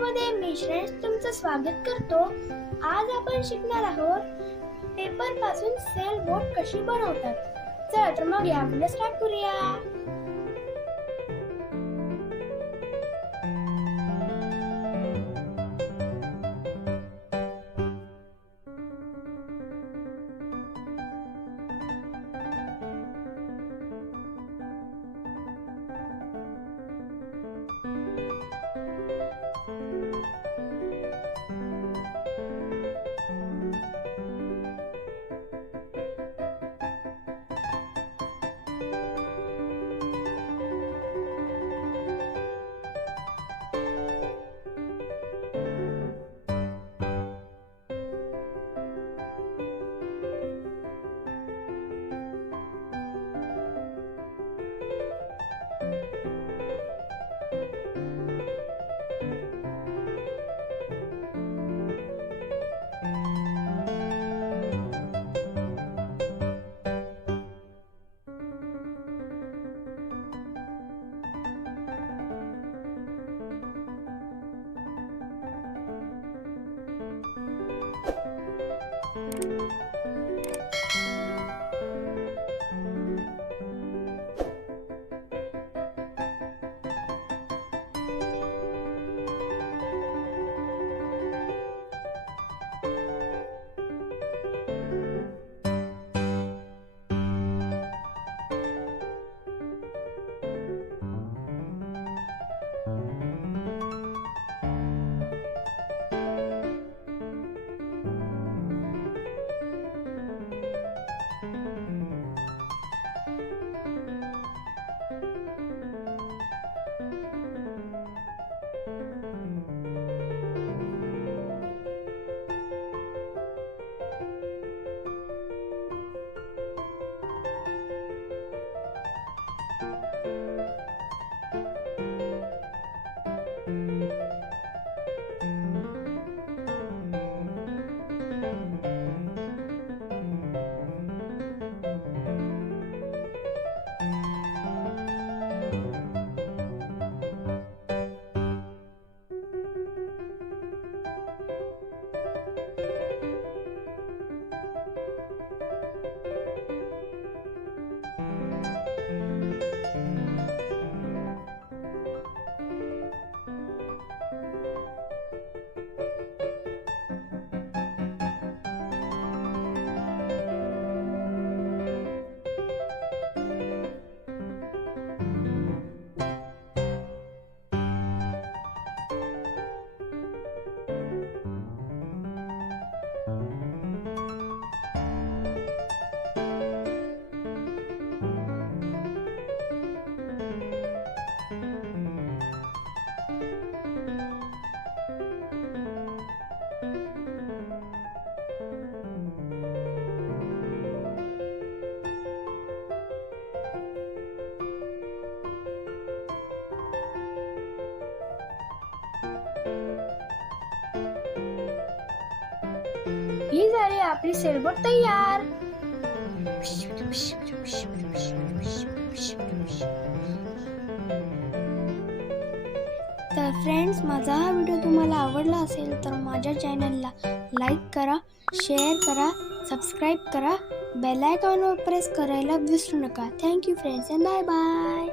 मध्ये मी श्रेयांश तुमचं स्वागत करतो। आज आपण शिकणार आहोत पेपर पासून सेल बोट कशी बनवतात। चला तर मग या व्हिडिओ स्टार्ट करूया। ही झाली आपली सेलबोट तयार। तर फ्रेंड्स, माझा हा व्हिडिओ तुम्हाला आवडला असेल तर माझ्या चॅनलला लाईक करा, शेअर करा, सबस्क्राईब करा, बेल आयकॉनवर प्रेस करायला विसरू नका। Thank you friends and bye bye.